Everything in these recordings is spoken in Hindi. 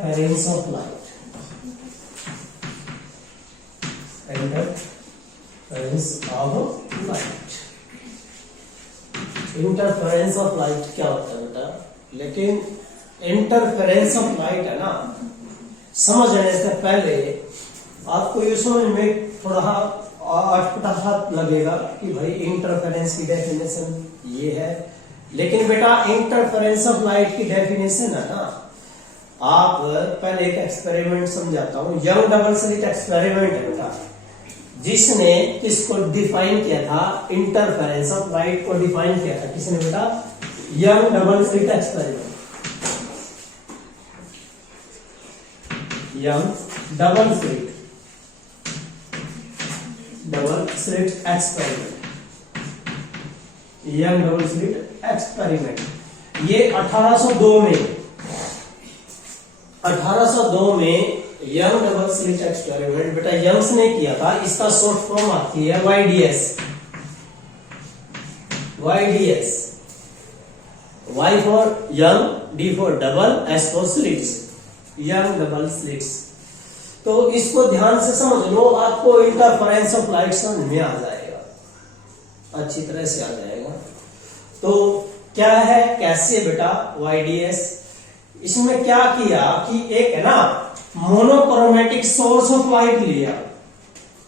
Interference of light, interference of light. Interference of light क्या होता है बेटा? लेकिन इंटरफेरेंस ऑफ लाइट है ना, समझने से पहले आपको ये समझ में थोड़ा अटपटा लगेगा कि भाई इंटरफेरेंस की डेफिनेशन ये है, लेकिन बेटा इंटरफेरेंस ऑफ लाइट की डेफिनेशन है ना, आप पहले एक एक्सपेरिमेंट समझाता हूं। यंग डबल स्लिट एक्सपेरिमेंट है बेटा, जिसने किसको डिफाइन किया था? इंटरफेरेंस ऑफ लाइट को डिफाइन किया था किसने बेटा? Young double slit experiment, young double slit experiment, young double slit experiment. ये 1802 में यंग डबल स्लिट एक्सपेरिमेंट बेटा यंग्स ने किया था। इसका शॉर्ट फॉर्म आती है YDS, Y for young, D for double, S for slits, young double slits. तो इसको ध्यान से समझ लो, आपको इंटरफेरेंस ऑफ लाइट समझ में आ जाएगा, अच्छी तरह से आ जाएगा। तो क्या है, कैसे बेटा? YDS इसमें क्या किया कि एक है ना मोनोक्रोमेटिक सोर्स ऑफ लाइट लिया।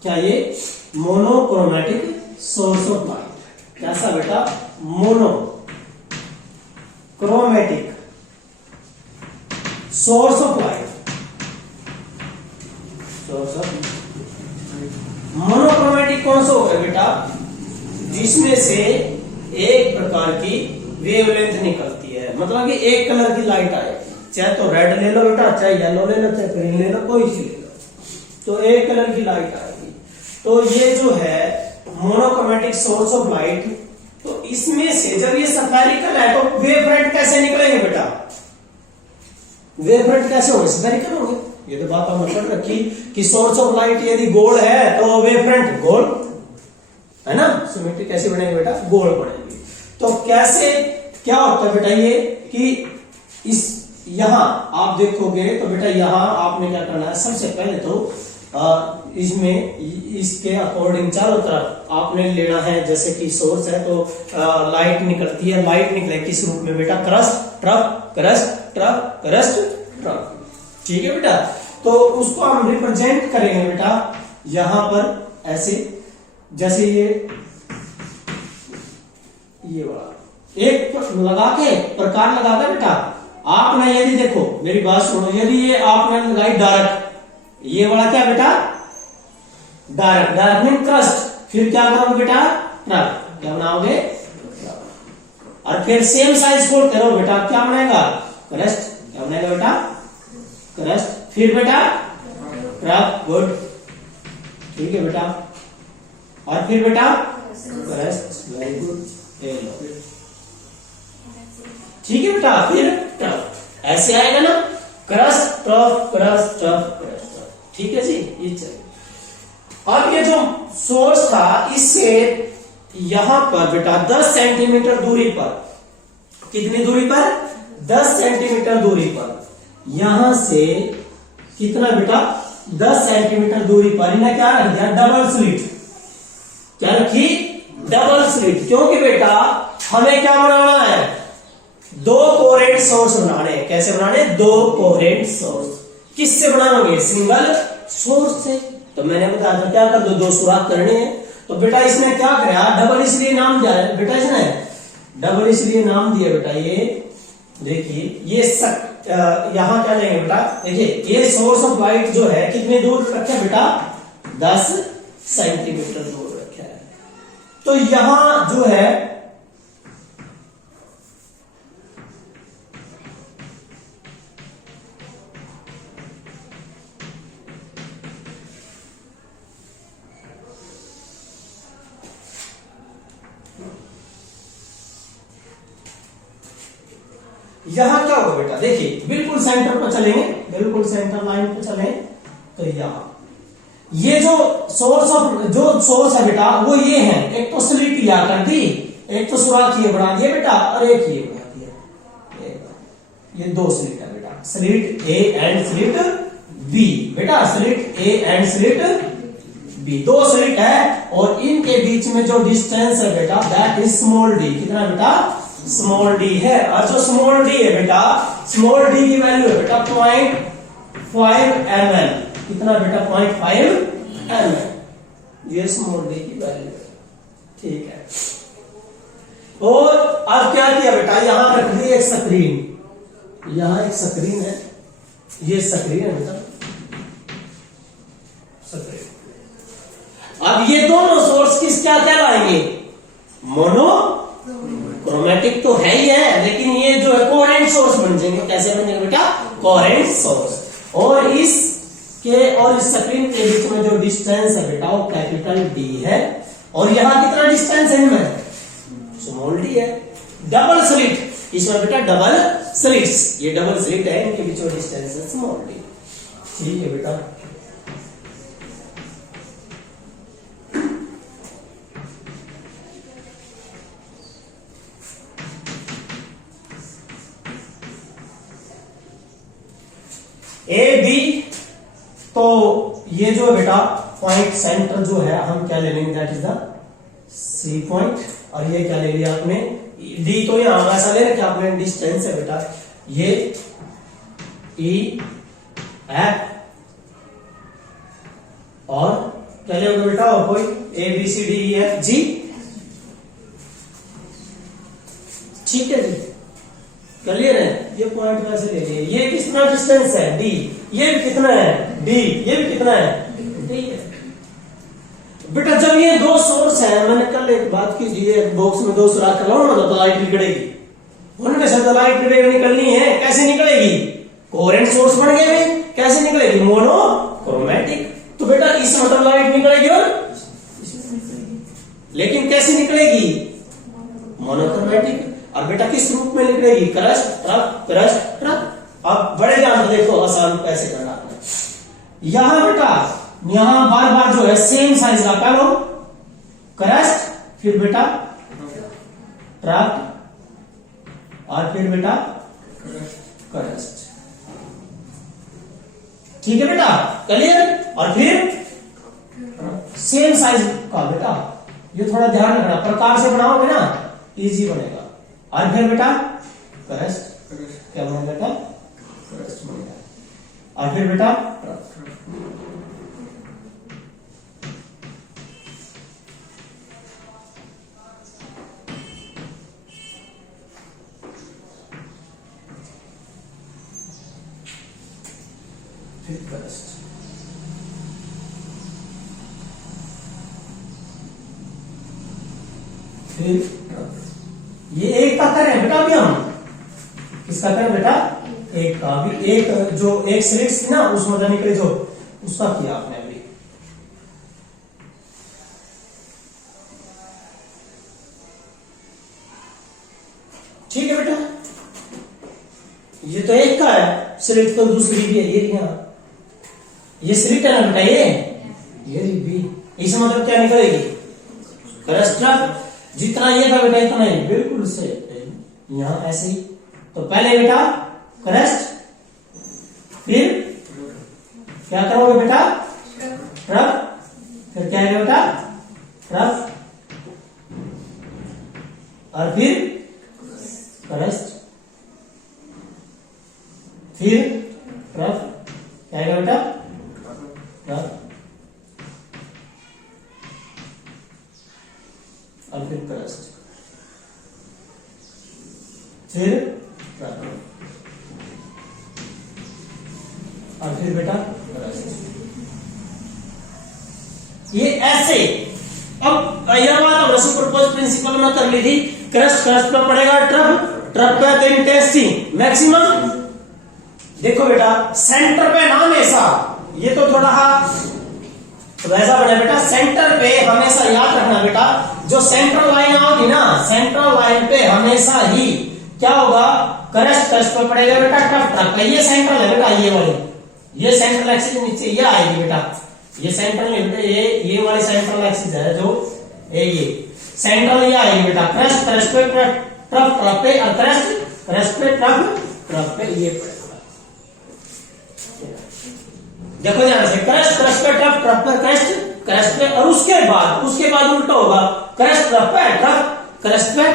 क्या ये मोनोक्रोमेटिक सोर्स ऑफ लाइट? कैसा बेटा? Monochromatic source of light, monochromatic कौन सा होगा बेटा? जिसमें से एक प्रकार की वेवलेंथ निकलती है, मतलब कि एक कलर की लाइट आएगी, चाहे तो रेड ले लो बेटा, चाहे येलो ले लो, चाहे ग्रीन ले लो, कोई सी ले लो, तो एक कलर की लाइट आएगी। तो ये जो है मोनोक्रोमेटिक सोर्स ऑफ लाइट, तो इसमें से जब ये स्फेरिकल है तो वेव फ्रंट कैसे निकलेंगे बेटा? वेव फ्रंट कैसे होंगे? स्फेरिकल होंगे। ये तो बात हमने पढ़ रखी कि सोर्स ऑफ लाइट यदि गोल है तो वेव फ्रंट गोल है ना, सिमेट्री कैसे बनेगी बेटा? गोल बनेगी। तो कैसे क्या होता है बेटा ये कि इस यहां आप देखोगे तो बेटा यहां आपने क्या करना है? सबसे पहले तो इसमें इसके अकॉर्डिंग चारों तरफ आपने लेना है, जैसे कि सोर्स है तो लाइट निकलती है, लाइट निकले किस रूप में बेटा? Crust trough, crust trough, crust trough, ठीक है बेटा। तो उसको हम रिप्रेजेंट करेंगे बेटा यहां पर ऐसे, जैसे ये वाला एक लगा के प्रकार लगा के बेटा आपने यदि देखो मेरी बात सुनो, यदि ये आपने लगाई डार्क, ये वाला क्या बेटा? डार्क, डार्क मीन क्रस्ट, फिर क्या करोगे बेटा? ट्रफ, क्या बनाओगे? और फिर सेम साइज फोल्ड करो बेटा, क्या बनेगा? क्रस्ट, क्या बनेगा बेटा? क्रस्ट, फिर बेटा ट्रफ, गुड, ठीक है बेटा, और फिर बेटा क्रस्ट, वेरी गुड, ठीक है बेटा, फिर ट्रफ, ऐसे आएगा ना, crust trough, crust trough, crust trough, ठीक है जी, ये चलिए। अब ये जो सोर्स था इससे यहां पर बेटा 10 सेंटीमीटर दूरी पर, कितनी दूरी पर? 10 सेंटीमीटर दूरी पर, यहां से कितना बेटा? 10 सेंटीमीटर दूरी पर इन्हें क्या रख दिया? Double slit. क्या रखी? डबल स्लिट, क्योंकि बेटा हमें क्या बनाना है? दो कोहेरेंट सोर्स बनाने। कैसे बनाने? दो कोहेरेंट सोर्स। किससे बनाओगे? सिंगल सोर्स से। तो मैंने बताया था क्या कर दो सुराख करने हैं, तो बेटा इसने क्या किया? डबल इसलिए नाम दिया है बेटा, इसने डबल इसलिए नाम दिया बेटा, ये देखिए ये यहां क्या लेंगे बेटा? देखिए ये सोर्स ऑफ लाइट जो है कितने दूर रखा है बेटा? 10 सेंटीमीटर दूर रखा है। तो यहां जो है यहां क्या होगा बेटा? देखिए बिल्कुल सेंटर पर चलेंगे, बिल्कुल सेंटर लाइन पर चले, तो यहां ये जो सोर्स है बेटा वो ये है, एक तो स्लिट लिया कर दी, एक तो सुराख ये बना दिया बेटा, और एक ये बना दिया, ये दो स्लिट है बेटा, slit A and slit B. बेटा slit A and slit B, दो स्लिट है और इनके बीच में जो डिस्टेंस है बेटा दैट इज स्मॉल डी। कितना बेटा? स्मॉल डी है। और जो स्मॉल डी है बेटा, स्मॉल डी की वैल्यू है बेटा 0.5 mm। कितना बेटा? 0.5 mm। ये स्मॉल डी की वैल्यू है। ठीक है, और अब क्या किया बेटा, यहां रख दी एक स्क्रीन। यहां एक स्क्रीन है, ये स्क्रीन है बेटा, स्क्रीन। अब ये दोनों सोर्स किस क्या कहलाएंगे? मोनोक्रोमेटिक तो है ही है, लेकिन ये जो है कोहेरेंट सोर्स बन जाएंगे। कैसे बन जाएंगे बेटा? Coherent source. और इसके और इस स्क्रीन के बीच में जो डिस्टेंस है बेटा वो कैपिटल डी है। और यहां कितना डिस्टेंस है इनमें? स्मॉल डी है। डबल स्लिट, इसमें बेटा डबल स्लिट्स, ये डबल स्लिट है, इनके बीच में डिस्टेंस है स्मॉल डी। ठीक है बेटा, ए बी, तो ये जो है बेटा पॉइंट सेंटर जो है हम क्या ले लेंगे? That is the C point. और ये क्या ले लिया आपने? डी, तो यहां ऐसा ले रखा आपने, डिस्टेंस है बेटा ये ई एफ, और क्या लेगा बेटा? और कोई A B C D E F G. ठीक है जी, क्लियर है? ये पॉइंट वैसे ले लिए। ये कितना डिस्टेंस है? डी। ये भी कितना है? डी। ये भी कितना है? डी है। बेटा जब ये दो सोर्स है, मैंने कल एक बात की थी, एक बॉक्स में दो सुराख कर लो ना तो लाइट निकलेगी। उनमें से तो लाइट निकलनी है, कैसे निकलेगी? कोहेरेंट सोर्स बन गए भी, कैसे निकलेगी? मोनोक्रोमेटिक। तो बेटा इस मतलब लाइट निकलेगी और लेकिन कैसे निकलेगी? मोनोक्रोमेटिक। और बेटा किस रूप में निकलेगी? Crust trough, crust trough. अब बड़े ध्यान से देखो, आसान कैसे करना है। यहां बेटा यहां बार बार जो है सेम साइज का पहलो क्रस्ट, फिर बेटा ट्रफ, और फिर बेटा क्रस्ट। ठीक है बेटा, क्लियर? और फिर सेम साइज का बेटा, ये थोड़ा ध्यान रखना, प्रकार से बनाओगे ना इजी बनेगा। और फिर बेटा क्रस्ट, क्या बनेगा बेटा? क्रस्ट बनेगा। और फिर बेटा क्रस्ट। फिर ये एक का करें बेटा, अभी हम किसका करें बेटा? एक का। अभी एक जो एक स्लिट्स थी ना उसमें से निकले जो, उसका किया आपने अभी। ठीक है बेटा, ये तो एक का है स्लिट, तो दूसरी भी है ये यहाँ, ये स्लिट है ना बेटा, ये भी। इस मतलब क्या निकलेगी? क्रस्ट। जितना ये था बेटा इतना ही, बिल्कुल से यहां ऐसे ही। तो पहले बेटा क्रस्ट, फिर क्या करोगे बेटा? ट्रफ, फिर क्या है बेटा? ट्रफ, और फिर क्रस्ट, फिर ट्रफ, क्या है बेटा? ट्रफ, और फिर क्रस्ट, फिर और फिर बेटा क्रस्ट। ये ऐसे। अब यह बात हमने सुपरपोज प्रिंसिपल में कर ली थी। क्रस्ट क्रस्ट पे पड़ेगा ट्रफ, ट्रफ पे तो इंटेंसिटी मैक्सिमम। देखो बेटा सेंटर पे ना हमेशा, ये तो थोड़ा वैसा बना बेटा, सेंटर पे हमेशा याद रखना बेटा, जो सेंट्रल लाइन होगी ना, सेंट्रल लाइन पे हमेशा ही क्या होगा? क्रस्ट क्रस्ट पे पड़ेगा बेटा ट्रफ ट्रफ पे। ये सेंट्रल है बेटा, ये वाली, ये सेंट्रल एक्सिस नीचे ये आएगी बेटा, ये सेंट्रल ये वाली सेंट्रल एक्सिस है जो ये सेंट्रल ये आएगी बेटा। क्रस्ट क्रस्ट पे ट्रफ ट्रफ पे, और क्रस्ट क्रस्ट पे ट्रफ ट्रफ पे, ये पड़ेगा। देखो ध्यान से, क्रस्ट क्रस्ट पे ट्रफ, ट्रफ पे क्रस्ट, क्रस्ट पे, और उसके बाद उल्टा होगा, क्रस्ट ट्रफ पे, ट्रफ क्रस्ट पे,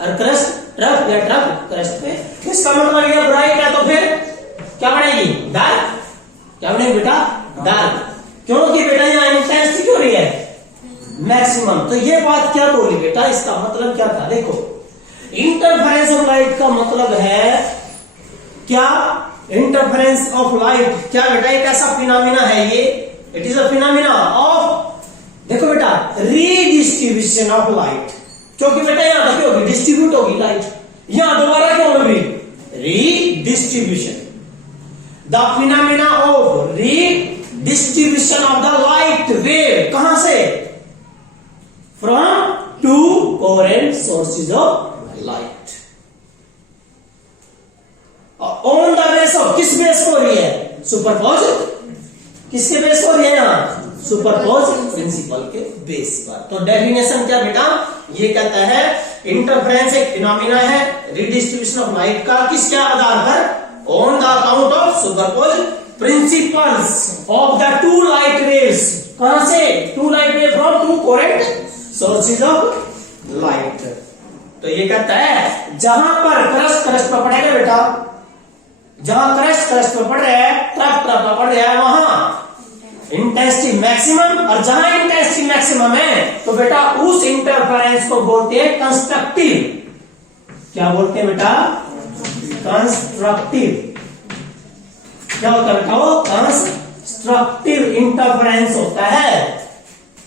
और क्रस्ट ट्रफ या ट्रफ क्रस्ट पे। इसका मतलब ये ब्राइट है, तो फिर क्या बनेगी? डार्क। क्या बनेगी बेटा? डार्क। क्योंकि बेटा यहाँ इंटेंसिटी क्यों रही है? मैक्सिमम। तो ये बात क्या बोली बेटा? इसका मतलब क्या था? देखो, इंटरफेरेंस ऑफ लाइट का मतलब है क्या? इंटरफेरेंस ऑफ लाइट क्या बेटा? एक ऐसा फिनोमिना है ये, it is a phenomena of, देखो बेटा, रीडिस्ट्रीब्यूशन ऑफ लाइट। क्योंकि बेटा यहां तक होगी, डिस्ट्रीब्यूट होगी लाइट, यहां दोबारा क्या होगी? Redistribution. The phenomena of redistribution of the light wave, कहां से? From two coherent sources of light on the base of, किस बेस को हो रही है? सुपरपोज। किसके बेस को हो रही है यहां? सुपरपोज प्रिंसिपल के बेस पर। तो डेफिनेशन क्या बेटा? ये कहता है इंटरफेरेंस एक फिनोमिना है रिडिस्ट्रीब्यूशन ऑफ लाइट का, किसके आधार पर? On the account of superpose principles of the two light waves. कहां से? Two light wave from two coherent sources of light. तो ये कहता है जहां पर क्रस्ट क्रस्ट पर पड़ेगा बेटा, जहां क्रस्ट क्रस्ट पर पड़ रहा है, ट्रफ ट्रफ पर पड़ रहा है, वहां इंटेंसिटी मैक्सिमम, और जहां इंटेंसिटी मैक्सिमम है तो बेटा उस इंटरफेरेंस को बोलते हैं कंस्ट्रक्टिव। क्या बोलते हैं बेटा? कंस्ट्रक्टिव। क्या होता है बेटा? वो कंस्ट्रक्टिव इंटरफेरेंस होता है,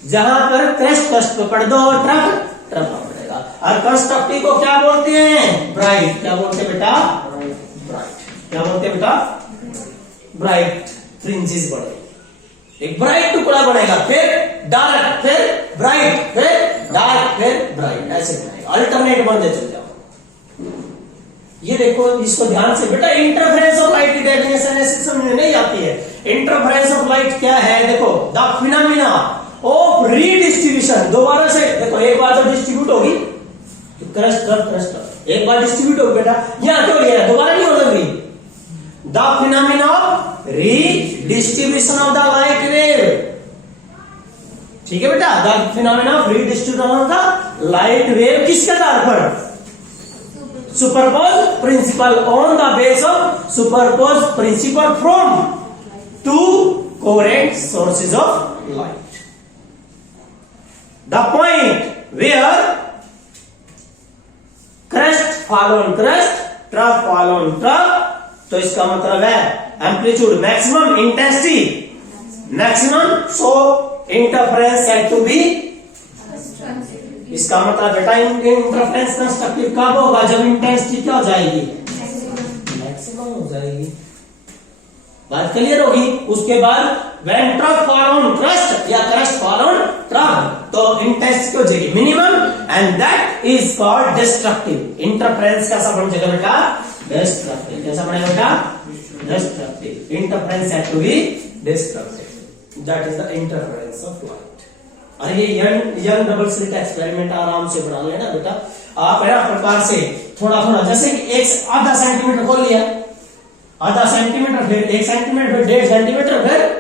जहां पर क्रस्ट क्रस्ट पे पड़ दो और ट्रफ ट्रफ पर पड़ेगा। और कंस्ट्रक्टिव को क्या बोलते हैं? ब्राइट। क्या बोलते हैं बेटा? ब्राइट। क्या बोलते हैं बेटा? ब्राइट फ्रिंजेस बनेगी, एक ब्राइट टुकड़ा बनेगा, फिर डार्क, फिर ब्राइट, फिर डार्क, फिर ब्राइट, ऐसे बनेगा, अल्टरनेट बनते चल जाओ। ये देखो, इसको ध्यान से बेटा, इंटरफेरेंस ऑफ लाइट की डेफिनेशन ऐसे समझ में नहीं आती है। इंटरफेरेंस ऑफ लाइट क्या है? देखो, द फिनोमिना ऑफ रीडिस्ट्रीब्यूशन। दोबारा से देखो, एक बार तो डिस्ट्रीब्यूट होगी, क्रस्ट ट्रफ क्रस्ट ट्रफ, एक बार डिस्ट्रीब्यूट होगी बेटा, यहां क्यों लिया? दोबारा नहीं हो सकती। The phenomena of redistribution of the light wave, ठीक है बेटा? The phenomena of redistribution of the light wave किसके आधार पर? Superpose principle, on the base of superpose principle from two coherent sources of light. The point where crust fall on crust, trough fall on trough, तो इसका मतलब है amplitude maximum, intensity maximum, so interference had to be. इसका मतलब बेटा इंटरफेरेंस कंस्ट्रक्टिव कब होगा? जब इंटेंसिटी क्या हो जाएगी? मैक्सिमम हो जाएगी। बात क्लियर होगी? उसके बाद when trough fall on crust या क्रस्ट फॉल ऑन ट्रफ, तो इंटेंसिटी हो जाएगी minimum, and that is called destructive. Interference कैसा बन जाएगा बेटा? डिस्ट्रक्टिव। कैसा बनेगा बेटा? Destructive. Interference had to be destructive, that is the interference of light. और ये यंग डबल स्लिट एक्सपेरिमेंट आराम से बना लेना बेटा। आप है ना प्रकार से थोड़ा थोड़ा, जैसे कि एक आधा सेंटीमीटर खोल लिया, आधा सेंटीमीटर, फिर 1 सेंटीमीटर, फिर 1.5 सेंटीमीटर, फिर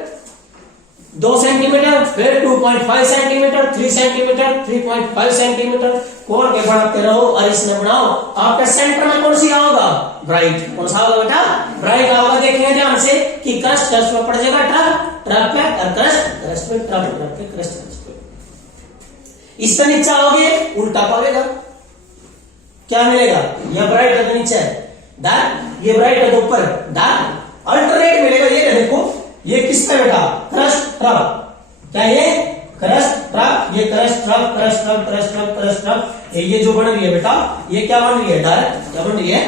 2 सेंटीमीटर, फिर 2.5 सेंटीमीटर, 3 सेंटीमीटर, 3.5 सेंटीमीटर, खोल के बढ़ाते रहो और इसमें बढ़ाओ। आपके सेंटर में कौन सी आओगा? ब्राइट। कौन सा होगा बेटा? ब्राइट आओगा। देखेंगे ध्यान से कि क्रस्ट क्रस्ट में पड़ जाएगा, ट्रफ ट्रफ पे, और क्रस्ट क्रस्ट पे, ट्रफ ट्रफ पे, क्रस्ट क्रस्ट पे। इससे नीचे आओगे, उल्टा पावेगा, क्या मिलेगा? यह ब्राइट है तो नीचे है डार्क, ये ब्राइट है तो ऊपर डार्क, अल्टरनेट मिलेगा। ये देखो, ये किसका बेटा? Crust trough. क्या ये? क्रस्ट ट्रफ, ये crust trough, crust trough, crust trough, crust trough. ये जो बन रही है बेटा, ये क्या बन रही है? डार्क। क्या बन रही है?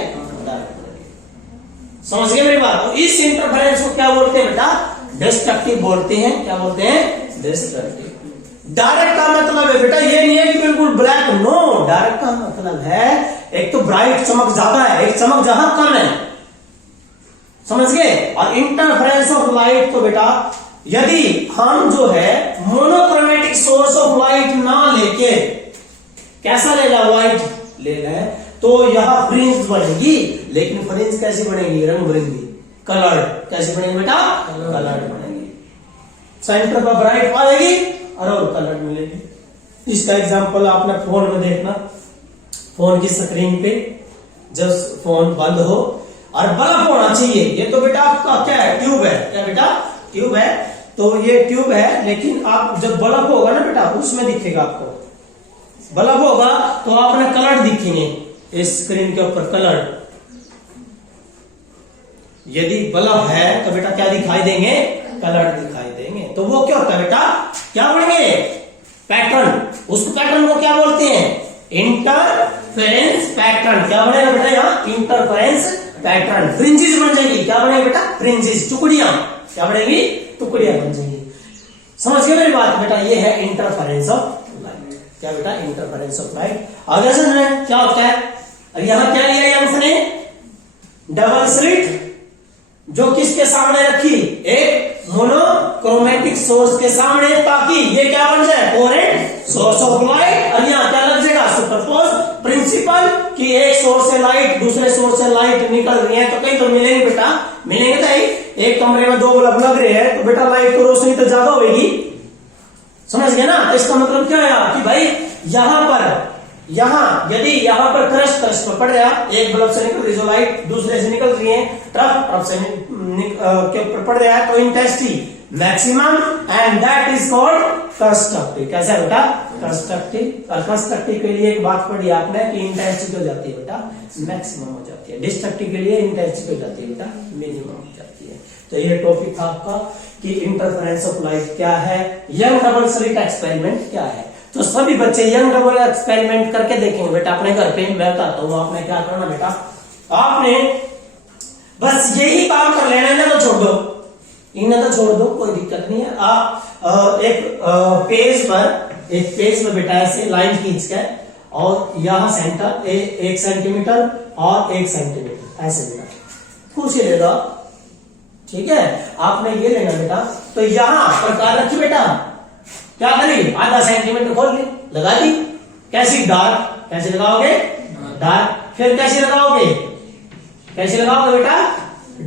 डार्क। समझ गए मेरी बात? तो इस इंटरफेरेंस को क्या बोलते हैं बेटा? डिस्ट्रक्टिव बोलते हैं। क्या बोलते हैं? डिस्ट्रक्टिव। डायरेक्ट का मतलब है बेटा ये नहीं है कि बिल्कुल ब्लैक, नो। डायरेक्ट का मतलब है एक तो ब्राइट, चमक ज्यादा है, एक चमक जहां कम है, समझ गए? और इंटरफेरेंस ऑफ लाइट तो बेटा यदि हम जो है मोनोक्रोमेटिक सोर्स ऑफ लाइट ना लेके, कैसा ले ला? व्हाइट ले गए, तो यहां फ्रिंज बनेगी, लेकिन फ्रिंज कैसी बनेगी? रंग बिरंगी, कलर्ड। कैसी बनेगी बेटा? कलर्ड बनेगी। सेंटर पर ब्राइट आएगी और कलर मिलेगी। इसका एग्जांपल आपने फोन में देखना, फोन की स्क्रीन पे जब फोन बंद हो और बल्ब होना चाहिए। ये तो बेटा आपका क्या है, ट्यूब है, क्या बेटा ट्यूब है, तो ये ट्यूब है, लेकिन आप जब बल्ब होगा ना बेटा उसमें दिखेगा आपको, बल्ब होगा तो आपने कलर दिखेंगे इस स्क्रीन के ऊपर कलर। यदि बल्ब है तो बेटा क्या दिखाई देंगे, कलर दिखाई देंगे। तो वो क्या होता है बेटा, क्या बनेंगे, पैटर्न। उस पैटर्न को क्या बोलते हैं, इंटरफेरेंस पैटर्न। क्या बनेगा बेटा यहाँ, इंटरफेरेंस पैटर्न। फ्रिंजेस बन जाएगी, क्या बनेगी बेटा, फ्रिंजेस, टुकड़ियां, क्या बनेगी, टुकड़ियां बन जाएगी। समझ गए मेरी बात बेटा, ये है इंटरफेरेंस ऑफ लाइट। क्या बेटा, इंटरफेरेंस ऑफ लाइट। आगे समझ रहे हैं क्या होता है। अब यहां क्या लिया है हमने, डबल स्लिट, जो किसके सामने रखी, एक मोनोक्रोमेटिक सोर्स के सामने, ताकि ये क्या बन जाए, कोहेरेंट सोर्स ऑफ लाइट। और यहाँ क्या लग जाएगा, सुपरपोज प्रिंसिपल, कि एक सोर्स से लाइट दूसरे सोर्स से लाइट निकल रही है तो कहीं तो मिलेंगे बेटा, मिलेंगे नहीं। एक कमरे में 2 बल्ब लग रहे हैं तो बेटा लाइट तो रोशनी तो ज्यादा होगी, समझ गए ना। तो इसका मतलब क्या है कि भाई यहां पर, यहां यदि यहां पर क्रस्ट पर पड़ रहा, एक बल्ब से निकल रही जो लाइट दूसरे से निकल रही है, ट्रफ से के ऊपर पड़ रहा है, तो intensity maximum and that is called constructive. कैसा है बेटा, कंस्ट्रक्टिव। और कंस्ट्रक्टिव के लिए एक बात पढ़ी आपने कि इंटेंसिटी हो जाती है बेटा मैक्सिमम हो जाती है, डिस्ट्रक्टिव के लिए इंटेंसिटी हो जाती है बेटा मिनिमम हो जाती है। तो ये टॉपिक था आपका कि इंटरफेरेंस ऑफ लाइट क्या है, यंग डबल स्लिट एक्सपेरिमेंट क्या है। तो सभी बच्चे यंग डबल एक्सपेरिमेंट करके देखेंगे बेटा अपने घर पे। मैं बताता हूँ आपने क्या करना बेटा, आपने बस यही काम कर लेना, इन्हें तो छोड़ दो, इन्हें तो छोड़ दो, कोई दिक्कत नहीं है। आप एक पेज पर बेटा ऐसे लाइन खींच के, और यहां सेंटर 1 सेंटीमीटर और 1 सेंटीमीटर ऐसे बेटा कुछ ले लो, ठीक है। आपने ये लेना बेटा, तो यहां प्रकार रखी बेटा, क्या करेगी, आधा सेंटीमीटर खोल ली, लगा दी। कैसी, डार्क, कैसे लगाओगे, डार्क। फिर कैसे लगाओगे, कैसे लगाओगे बेटा,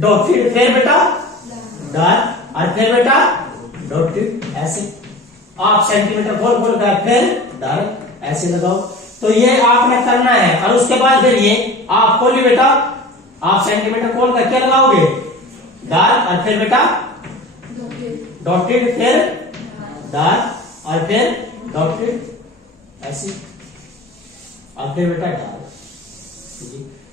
डॉटेड। फिर बेटा डार्क, और फिर बेटा डॉटेड, ऐसे आप सेंटीमीटर खोल खोल कर फिर डार्क ऐसे लगाओ। तो ये आपने करना है। और उसके बाद फिर ये आप खोलिए बेटा, आप सेंटीमीटर खोल कर क्या लगाओगे, डार्क, और फिर बेटा डॉटेड, फिर डार्क, और फिर डॉटेड ऐसे, और फिर बेटा डार्क।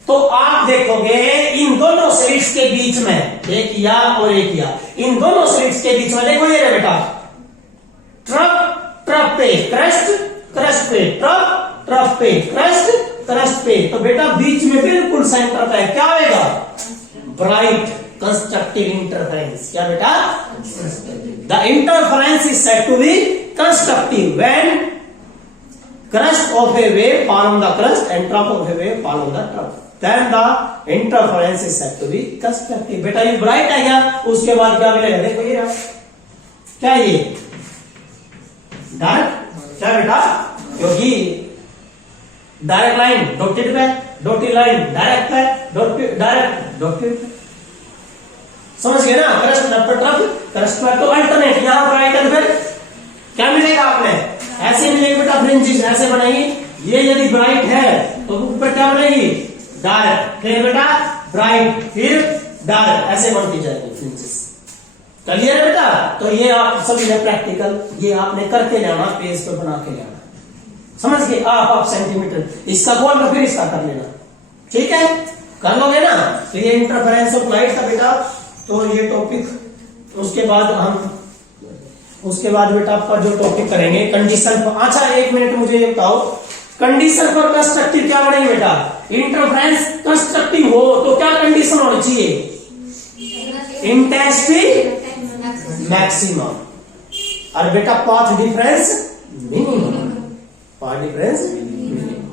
तो आप देखोगे इन दोनों स्लिट्स के बीच में, एक या और एक या, इन दोनों स्लिट्स के बीच में देखो ये रे बेटा, ट्रफ पे क्रस्ट, क्रस्ट पे ट्रफ, ट्रफ पे क्रस्ट, क्रस्ट पे। तो बेटा बीच में बिल्कुल सेंटर पे क्या आएगा, ब्राइट कंस्ट्रक्टिव इंटरफेरेंस। क्या बेटा, the interference is said to be constructive when crust of a wave fall on the crust and trough of a wave fall on the trough, then the interference is said to be constructive। बेटा ये ब्राइट है क्या, उसके बाद क्या मिलेगा, देखो ये क्या, ये डार्क। क्या बेटा, क्योंकि डायरेक्ट लाइन डॉटेड पे, डॉटेड लाइन डायरेक्ट पे, डॉटेड डायरेक्ट डॉटेड। समझ गए ना, क्रस्ट पर ट्रफ, क्रस्ट पर, तो अल्टरनेट यहां ब्राइट है, फिर क्या मिलेगा आपने, ऐसे मिलेगी बेटा फ्रिंजेस, ऐसे बनाएंगे। ये यदि ब्राइट है तो ऊपर क्या बनेगी, डार्क, फिर बेटा ब्राइट, फिर डार्क, ऐसे बनती जाएगी फ्रिंजेस। क्लियर है बेटा। तो ये आप सभी है प्रैक्टिकल, ये आपने करके जाना, पेज पे बना के जाना, समझ गए। आप सेंटीमीटर इसका खोल कर फिर इसका कर लेना, ठीक है, कर लोगे ना। तो ये इंटरफेरेंस ऑफ लाइट था बेटा, तो ये टॉपिक। उसके बाद बेटा आपका जो टॉपिक करेंगे कंडीशन पर। अच्छा 1 मिनट मुझे ये बताओ, कंडीशन फॉर कंस्ट्रक्टिव क्या बनेगी बेटा, इंटरफेरेंस कंस्ट्रक्टिव हो तो क्या कंडीशन होनी चाहिए, इंटेंसिटी मैक्सिमम, और बेटा path difference minimum, path difference minimum.